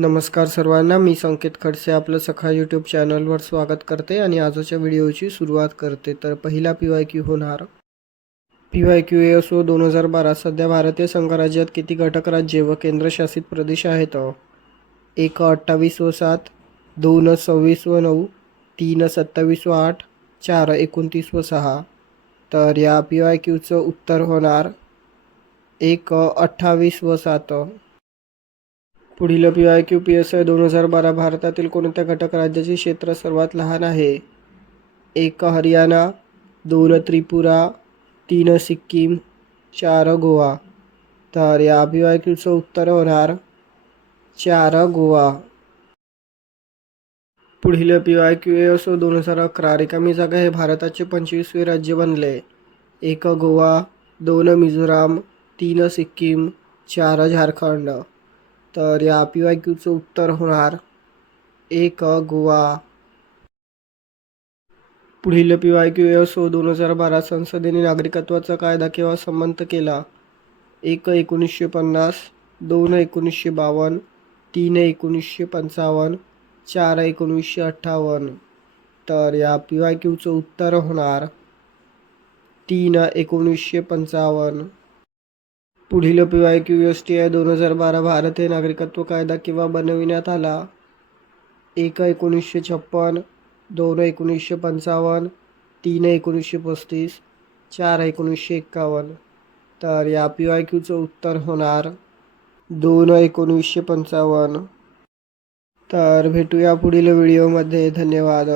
नमस्कार सर्वांना मी संकेत खडसे आपलं सखा यूट्यूब चॅनलवर स्वागत करते आणि आजच्या व्हिडिओची सुरुवात करते. तर पहिला पी वाय क्यू होणार. पी वाय क्यू ए असो दोन हजार बारा सध्या भारतीय संघराज्यात किती घटक राज्ये व केंद्रशासित प्रदेश आहेत? एक अठ्ठावीस व सात दोन सव्वीस व नऊ तीन सत्तावीस व आठ चार एकोणतीस व सहा. तर या पी वाय क्यूचं उत्तर होणार. एक अठ्ठावीस व सात. पुढील P I Q P S I दोन हजार बारा भारतातील कोणत्या घटक राज्याचे क्षेत्र सर्वात लहान आहे? एक हरियाणा दोन त्रिपुरा तीन सिक्कीम चार गोवा. तर या पी आय क्यूचं उत्तर होणार चार गोवा. पुढील पी आय क्यू ए असो दोन हजार अकरा रिकामी जागा हे भारताचे पंचवीसवे राज्य बनले. एक गोवा दोन मिझोराम तीन सिक्कीम चार झारखंड. तर या पी वाय क्यूचं उत्तर होणार एक गोवा. पुढील पी वाय क्यू असो दोन हजार बारा संसदेने नागरिकत्वाचा कायदा केव्हा संमत केला. एक एकोणीसशे पन्नास दोन एकोणीसशे बावन्न तीन एकोणीसशे पंचावन्न चार एकोणीसशे अठ्ठावन्न. तर या पी वाय क्यूचं उत्तर होणार तीन एकोणीसशे पंचावन्न. पुढील P Y Q S T I दोन हजार बारा भारतीय नागरिकत्व कायदा किंवा बनविण्यात आला. एक एकोणीसशे छप्पन दोन एकोणीसशे पंचावन्न तीन एकोणीसशे पस्तीस चार एकोणीसशे एक्कावन्न. तर या पी वाय क्यूचं उत्तर होणार दोन एकोणीसशे पंचावन्न. तर भेटूया पुढील व्हिडिओमध्ये. धन्यवाद.